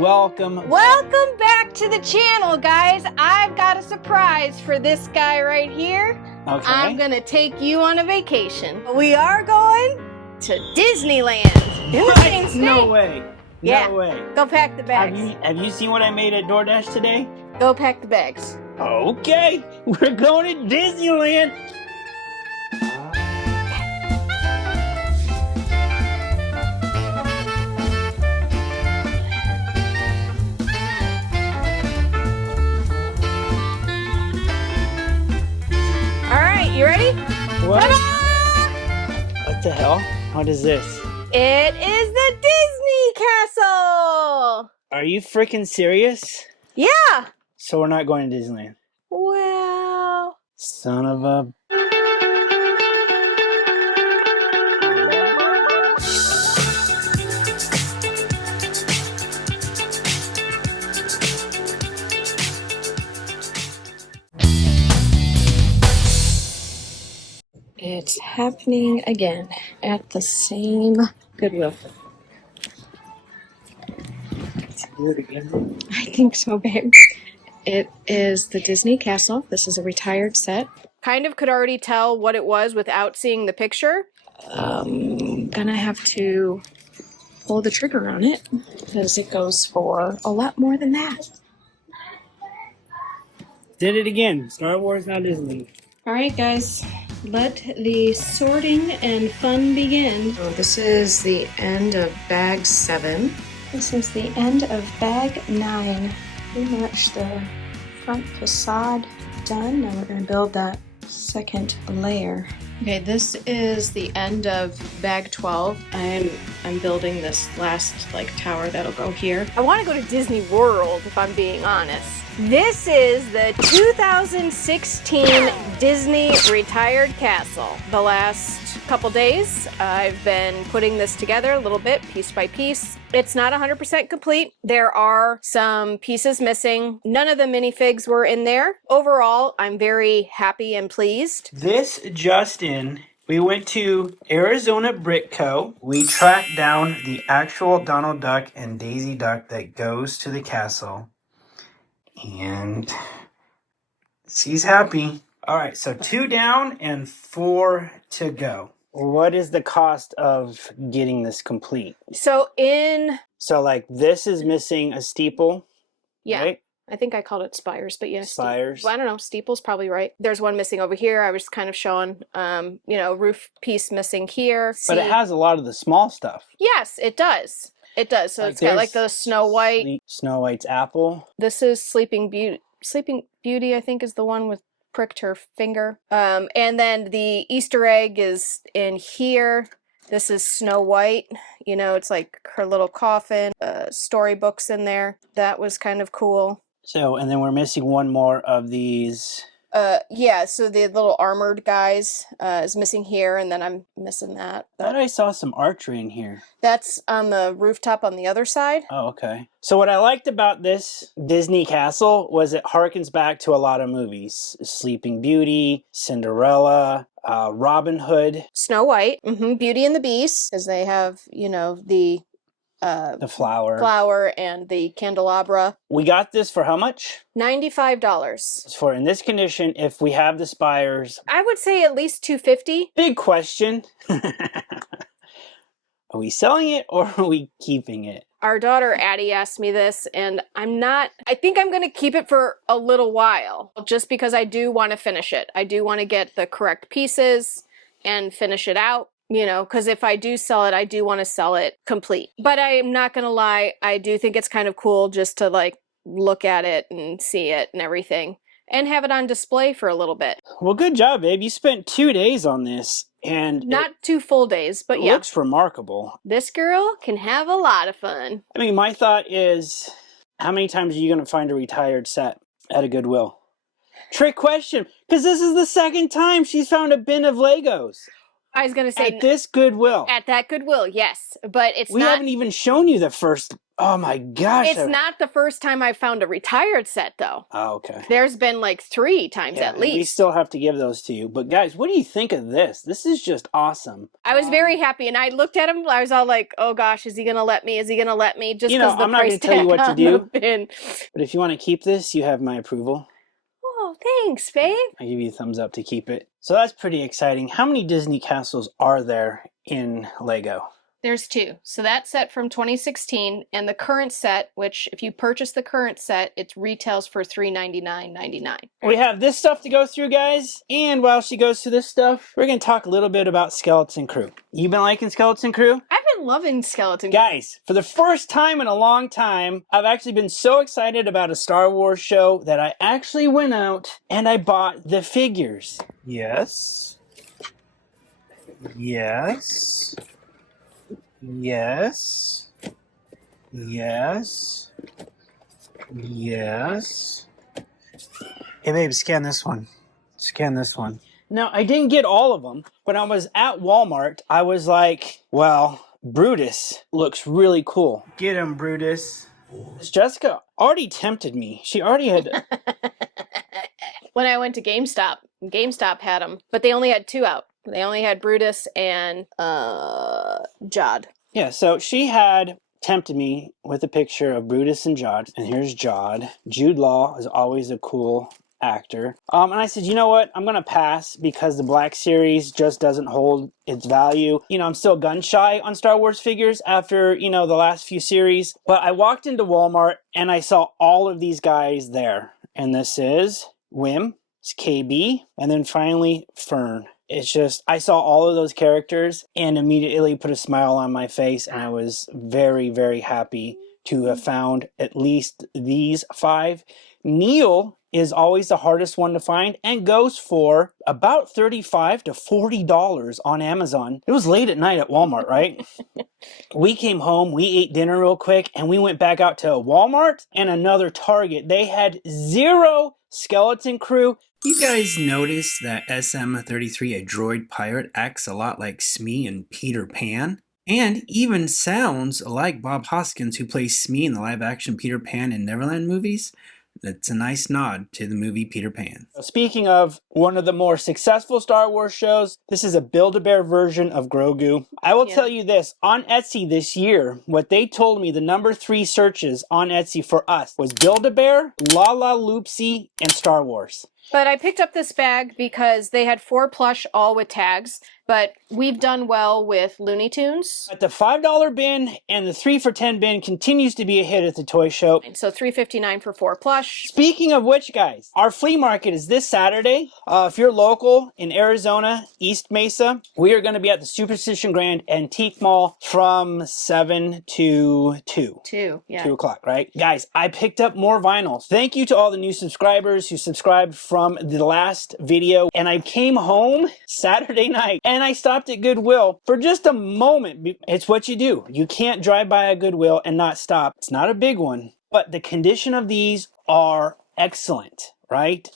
Welcome. Welcome back to the channel, guys. I've got a surprise for this guy right here. Okay. I'm gonna take you on a vacation. We are going to Disneyland. In the same state. No way. Yeah. No way. Go pack the bags. Have you seen what I made at DoorDash today? Go pack the bags. Okay. We're going to Disneyland. You ready? What? Ta-da! What the hell? What is this? It is the Disney Castle! Are you freaking serious? Yeah! So we're not going to Disneyland? Well... Son of a... It's happening again at the same Goodwill. Do it again? I think so, babe. It is the Disney Castle. This is a retired set. Kind of could already tell what it was without seeing the picture. Gonna have to pull the trigger on it because it goes for a lot more than that. Did it again. Star Wars, not Disney. All right, guys. Let the sorting and fun begin. So this is the end of bag 7. This is the end of bag 9. Pretty much the front facade done. Now we're going to build that second layer. Okay, this is the end of bag 12. I'm building this last tower that'll go here. I want to go to Disney World if I'm being honest. This is the 2016 Disney Retired Castle. The last couple days, I've been putting this together a little bit, piece by piece. It's not 100% complete. There are some pieces missing. None of the minifigs were in there. Overall, I'm very happy and pleased. This just in. We went to Arizona Brick Co. We tracked down the actual Donald Duck and Daisy Duck that goes to the castle. And she's happy. All right, so 2 down and 4 to go. What is the cost of getting this complete? So this is missing a steeple. Yeah. Right? I think I called it spires, but yes. Yeah, spires. Well, I don't know. Steeple's probably right. There's one missing over here. I was kind of showing, roof piece missing here. But it has a lot of the small stuff. Yes, it does. It does. So it's got the Snow White. Snow White's apple. This is Sleeping Beauty. Sleeping Beauty, I think, is the one with pricked her finger. And then the Easter egg is in here. This is Snow White. It's like her little coffin. Storybooks in there. That was kind of cool. So, and then we're missing one more of these. Yeah, so the little armored guys is missing here, and then I'm missing that. I thought I saw some archery in here. That's on the rooftop on the other side. Oh, okay. So what I liked about this Disney castle was it harkens back to a lot of movies. Sleeping Beauty, Cinderella, Robin Hood. Snow White, Beauty and the Beast, because they have, the flower and the candelabra. We got this for how much? $95. For in this condition, if we have the spires, I would say at least $250. Big question. Are we selling it or are we keeping it? Our daughter Addie asked me this, and I think I'm going to keep it for a little while, just because I do want to finish it. I do want to get the correct pieces and finish it out. Because if I do sell it, I do want to sell it complete. But I'm not going to lie, I do think it's kind of cool just to look at it and see it and everything. And have it on display for a little bit. Well, good job, babe. You spent 2 days on this. And not 2 full days, but yeah. It looks remarkable. This girl can have a lot of fun. I mean, my thought is, how many times are you going to find a retired set at a Goodwill? Trick question, because this is the 2nd time she's found a bin of Legos. I was going to say... At this Goodwill. At that Goodwill, yes. But it's We haven't even shown you the first Oh my gosh. It's not the first time I've found a retired set, though. Oh, okay. There's been like 3 times at least. We still have to give those to you. But guys, what do you think of this? This is just awesome. I was very happy, and I looked at him. I was all like, "Oh gosh, is he gonna let me? Is he gonna let me?" Just because I'm not going to tell you what to do. But if you want to keep this, you have my approval. Oh, thanks, babe. I give you a thumbs up to keep it. So that's pretty exciting. How many Disney castles are there in Lego? There's 2. So that set from 2016 and the current set, which if you purchase the current set, it retails for $399.99. We have this stuff to go through, guys. And while she goes through this stuff, we're going to talk a little bit about Skeleton Crew. You been liking Skeleton Crew? I've been loving Skeleton Crew. Guys, for the first time in a long time, I've actually been so excited about a Star Wars show that I actually went out and I bought the figures. Yes. Yes. Yes. Yes. Yes. Hey babe, scan this one. Scan this one. Now, I didn't get all of them. When I was at Walmart, I was like, well, Brutus looks really cool. Get him, Brutus. Jessica already tempted me. She already had... When I went to GameStop had them, but they only had 2 out. They only had Brutus and Jod. Yeah, so she had tempted me with a picture of Brutus and Jod. And here's Jod. Jude Law is always a cool actor. And I said, you know what? I'm going to pass because the Black Series just doesn't hold its value. I'm still gun shy on Star Wars figures after, the last few series. But I walked into Walmart and I saw all of these guys there. And this is Wim, it's KB, and then finally Fern. It's just, I saw all of those characters and immediately put a smile on my face, and I was very, very happy to have found at least these 5. Neil is always the hardest one to find and goes for about $35 to $40 on Amazon. It was late at night at Walmart, right? We came home, we ate dinner real quick, and we went back out to Walmart and another Target. They had 0 Skeleton Crew. You guys notice that SM-33, a droid pirate, acts a lot like Smee and Peter Pan? And even sounds like Bob Hoskins, who plays Smee in the live-action Peter Pan and Neverland movies? That's a nice nod to the movie Peter Pan. Speaking of one of the more successful Star Wars shows, this is a Build-A-Bear version of Grogu. I will tell you this, on Etsy this year, what they told me the number 3 searches on Etsy for us was Build-A-Bear, La La Loopsy, and Star Wars. But I picked up this bag because they had 4 plush, all with tags. But we've done well with Looney Tunes. But the $5 bin and the 3 for $10 bin continues to be a hit at the toy show. So $3.59 for 4 plush. Speaking of which, guys, our flea market is this Saturday. If you're local in Arizona, East Mesa, we are going to be at the Superstition Grand Antique Mall from 7 to 2. 2, yeah. 2 o'clock, right? Guys, I picked up more vinyls. Thank you to all the new subscribers who subscribed from the last video. And I came home Saturday night and I stopped at Goodwill for just a moment. It's what you do. You can't drive by a Goodwill and not stop. It's not a big one, but the condition of these are excellent, right?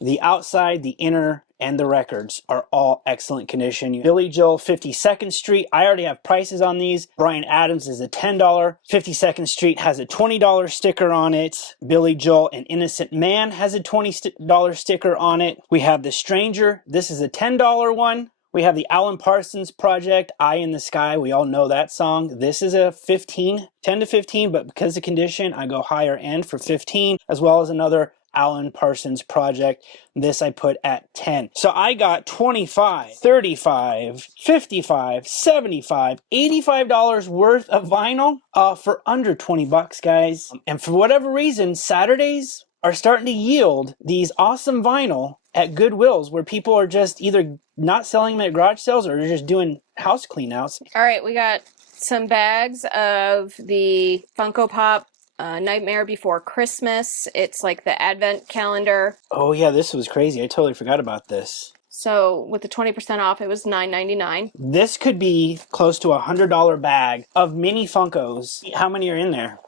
The outside, the inner, and the records are all excellent condition. Billy Joel, 52nd Street. I already have prices on these. Bryan Adams is a $10. 52nd Street has a $20 sticker on it. Billy Joel, An Innocent Man has a $20 sticker on it. We have The Stranger. This is a $10 one. We have the Alan Parsons Project, Eye in the Sky. We all know that song. This is a 10 to 15, but because of condition, I go higher end for 15, as well as another Alan Parsons Project. This I put at 10. So I got $25, $35, $55, $75, $85 worth of vinyl for under 20 bucks, guys. And for whatever reason, Saturdays are starting to yield these awesome vinyl at Goodwills where people are just either not selling them at garage sales or they're just doing house clean outs. All right, we got some bags of the Funko Pop Nightmare Before Christmas. It's like the advent calendar. Oh yeah, this was crazy. I totally forgot about this. So with the 20% off, it was $9.99. This could be close to $100 bag of mini Funkos. How many are in there?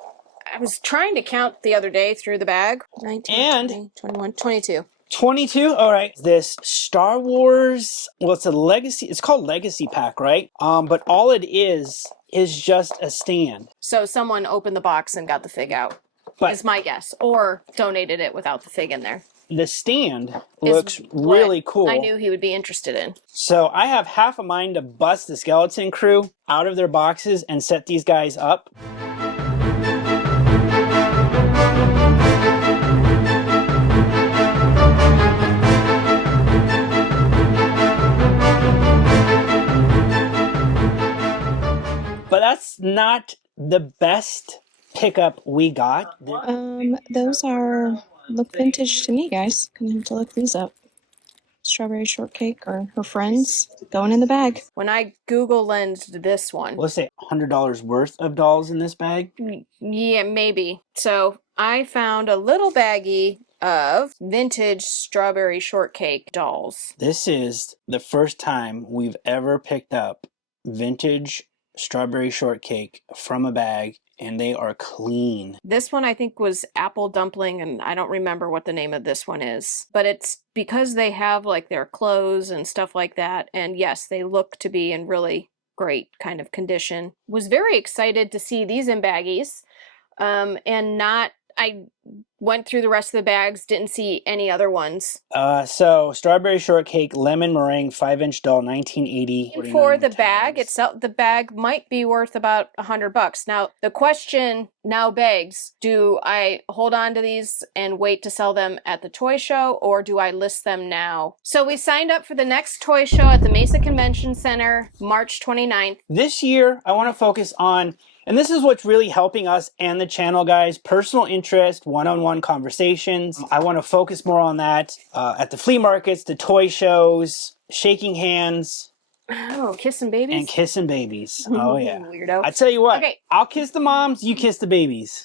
I was trying to count the other day through the bag. 19, and 20, 21, 22. 22. All right. This Star Wars. Well, it's a legacy. It's called Legacy Pack, right? But all it is just a stand. So someone opened the box and got the fig out. But is my guess, or donated it without the fig in there. the stand looks really cool. I knew he would be interested in. So I have half a mind to bust the skeleton crew out of their boxes and set these guys up. But that's not the best pickup we got. Those look vintage to me, guys. Gonna have to look these up. Strawberry shortcake or her friends going in the bag. When I Google lensed this one, Let's say $100 worth of dolls in this bag. Yeah, maybe. So I found a little baggie of vintage strawberry shortcake dolls. This is the first time we've ever picked up vintage strawberry shortcake from a bag, and they are clean. This one I think was apple dumpling, and I don't remember what the name of this one is. But it's because they have like their clothes and stuff like that, and yes, they look to be in really great kind of condition. Was very excited to see these in baggies, I went through the rest of the bags, didn't see any other ones. So strawberry shortcake, lemon meringue, 5-inch doll, 1980. For the bag itself, the bag might be worth about $100. Now, the question now begs, do I hold on to these and wait to sell them at the toy show, or do I list them now? So we signed up for the next toy show at the Mesa Convention Center, March 29th. This year, I want to focus on, and this is what's really helping us and the channel, guys, personal interest, one-on-one conversations. I want to focus more on that at the flea markets, the toy shows, shaking hands. Oh, kissing babies? And kissing babies. Oh, yeah. Weirdo. I tell you what, okay. I'll kiss the moms, you kiss the babies.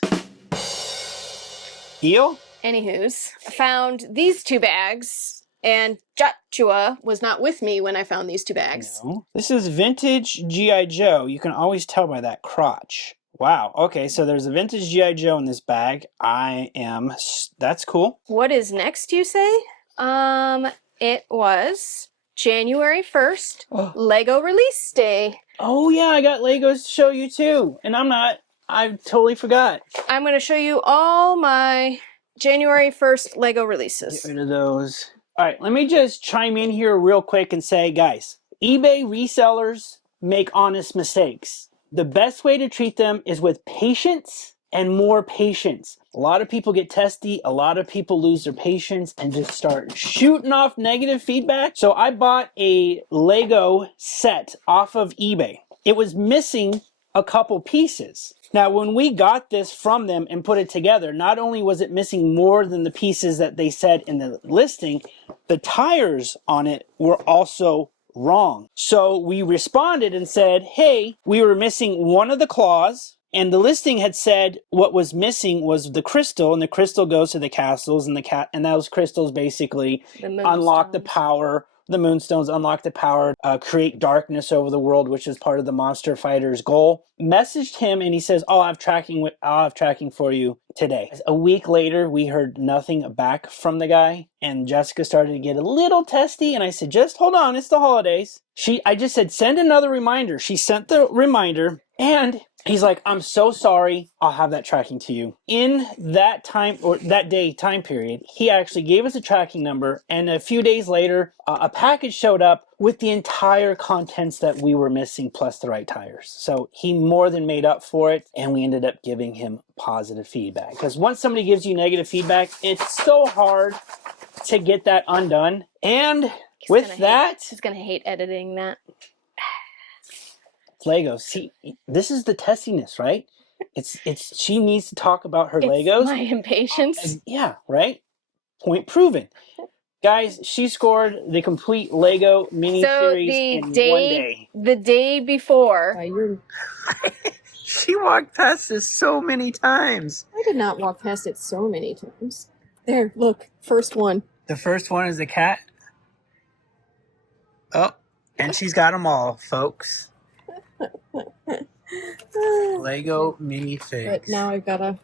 Deal? Anywho's, I found these two bags, and Joshua was not with me when I found these two bags. No. This is vintage G.I. Joe. You can always tell by that crotch. Wow. Okay, so there's a vintage G.I. Joe in this bag. That's cool. What is next, you say? It was January 1st, Lego release day. Oh, yeah, I got Legos to show you too. And I totally forgot. I'm going to show you all my January 1st Lego releases. Get rid of those. All right, let me just chime in here real quick and say, guys, eBay resellers make honest mistakes. The best way to treat them is with patience and more patience. A lot of people get testy. A lot of people lose their patience and just start shooting off negative feedback. So I bought a Lego set off of eBay. It was missing a couple pieces. Now, when we got this from them and put it together, not only was it missing more than the pieces that they said in the listing, the tires on it were also wrong. So we responded and said, hey, we were missing one of the claws, and the listing had said what was missing was the crystal, and the crystal goes to the castles, and those crystals basically unlock the power. The moonstones unlock the power, create darkness over the world, which is part of the monster fighter's goal. Messaged him and he says, I'll have tracking for you today. A week later, we heard nothing back from the guy, and Jessica started to get a little testy, and I said, just hold on, it's the holidays. I just said, send another reminder. She sent the reminder, and he's like, I'm so sorry. I'll have that tracking to you. In that time, or that day time period, he actually gave us a tracking number, and a few days later, a package showed up with the entire contents that we were missing plus the right tires. So he more than made up for it, and we ended up giving him positive feedback. Because once somebody gives you negative feedback, it's so hard to get that undone. And with that... He's going to hate editing that. Legos. See, this is the testiness, right? She needs to talk about her Legos. My impatience. Yeah, right? Point proven. Guys, she scored the complete Lego mini-series in 1 day. The day before. She walked past this so many times. I did not walk past it so many times. There, look, first one. The first one is the cat. Oh, and she's got them all, folks. Lego minifigs. But now I've got a...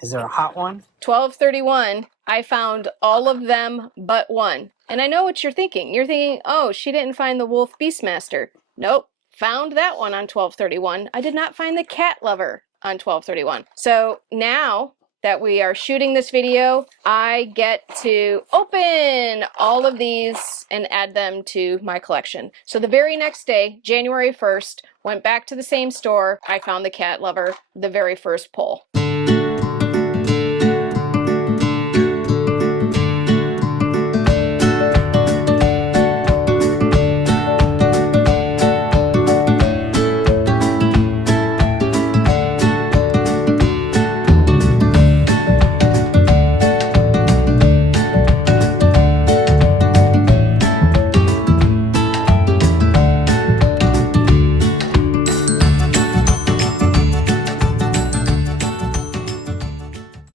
Is there a hot one? 12/31. I found all of them but one. And I know what you're thinking. You're thinking, oh, she didn't find the Wolf Beastmaster. Nope, found that one on 12/31. I did not find the Cat Lover on 12/31. So now that we are shooting this video, I get to open all of these and add them to my collection. So the very next day, January 1st, went back to the same store. I found the Cat Lover, the very first pull.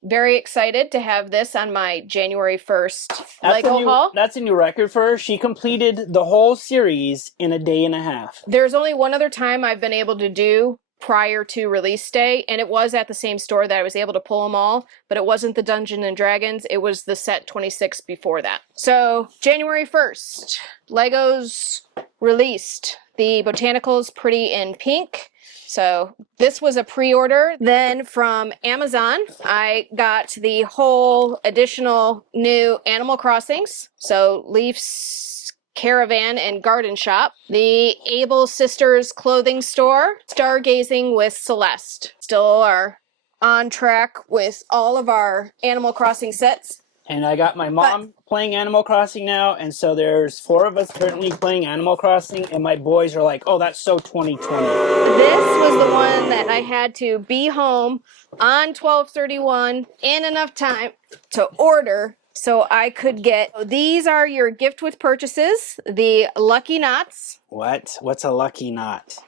Very excited to have this on my January 1st Lego haul. That's a new record for her. She completed the whole series in a day and a half. There's only one other time I've been able to do prior to release day, and it was at the same store that I was able to pull them all, but it wasn't the Dungeons and Dragons, it was the set 26 before that. So, January 1st, Legos released the Botanicals Pretty in Pink. So this was a pre-order. Then from Amazon, I got the whole additional new Animal Crossings. So Leaf's Caravan and Garden Shop. The Able Sisters clothing store. Stargazing with Celeste. Still are on track with all of our Animal Crossing sets. And I got my mom playing Animal Crossing now, and so there's 4 of us currently playing Animal Crossing, and my boys are like, oh, that's so 2020. This was the one that I had to be home on 12/31 in enough time to order so I could get. These are your gift with purchases, the Lucky Knots. What? What's a lucky knot?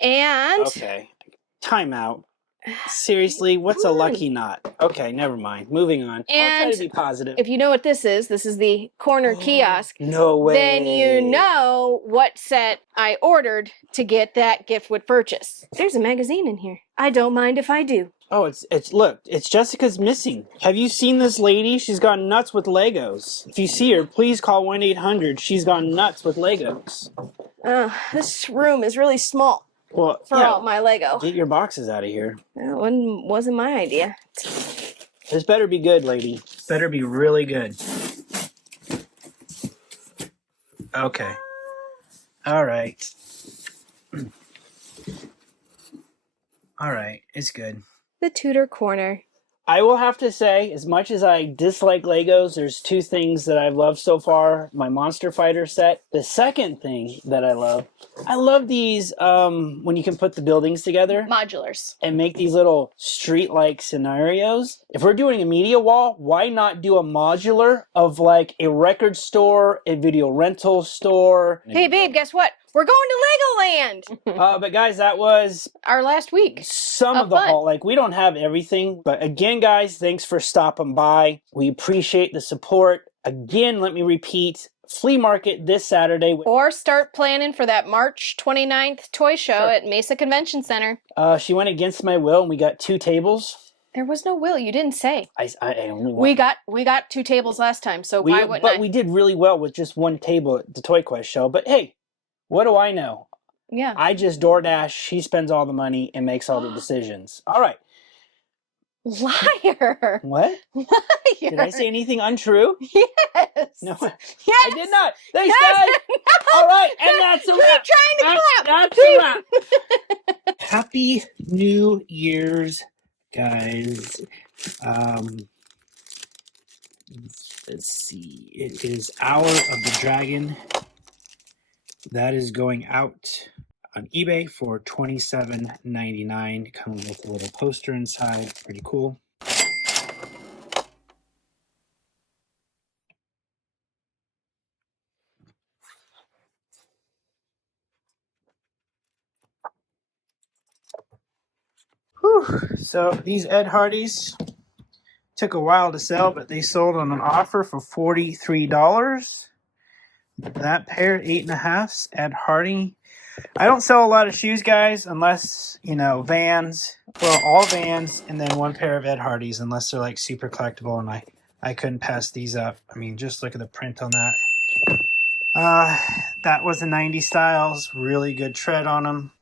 And... Okay. Time out. Seriously, what's a lucky knot? Okay, never mind. Moving on. And I'll try to be positive. if you know what this is the corner kiosk. No way. Then you know what set I ordered to get that gift with purchase. There's a magazine in here. I don't mind if I do. Oh, look, it's Jessica's missing. Have you seen this lady? She's gone nuts with Legos. If you see her, please call 1-800. She's gone nuts with Legos. This room is really small. Well, for all my Lego. Get your boxes out of here. That wasn't my idea. This better be good, lady. Better be really good. Okay. All right. All right. It's good. The Tudor Corner. I will have to say, as much as I dislike Legos, there's 2 things that I've loved so far. My Monster Fighter set. The second thing that I love these when you can put the buildings together. Modulars. And make these little street-like scenarios. If we're doing a media wall, why not do a modular of like a record store, a video rental store? Hey babe, guess what? We're going to Legoland! But guys, that was our last week. Some of the haul. Like, we don't have everything. But again, guys, thanks for stopping by. We appreciate the support. Again, let me repeat, flea market this Saturday. Or start planning for that March 29th toy show at Mesa Convention Center. She went against my will, and we got 2 tables. There was no will. You didn't say. I only want... We got 2 tables last time, so why wouldn't I? But we did really well with just 1 table at the Toy Quest show. But hey, what do I know? Yeah. I just DoorDash. She spends all the money and makes all the decisions. All right. Liar. What? Liar. Did I say anything untrue? Yes. No. Yes. I did not. Thanks, guys. No. All right. And that's a wrap. Trying to clap. That's a wrap. Happy New Year's, guys. Let's see. It is Hour of the Dragon. That is going out on eBay for $27.99. Coming with a little poster inside. Pretty cool. Whew. So these Ed Hardys took a while to sell, but they sold on an offer for $43. That pair, 8.5s, Ed Hardy. I don't sell a lot of shoes, guys, unless, Vans. Well, all Vans, and then 1 pair of Ed Hardys, unless they're like super collectible and I I couldn't pass these up. I mean, just look at the print on that. That was a 90 styles. Really good tread on them.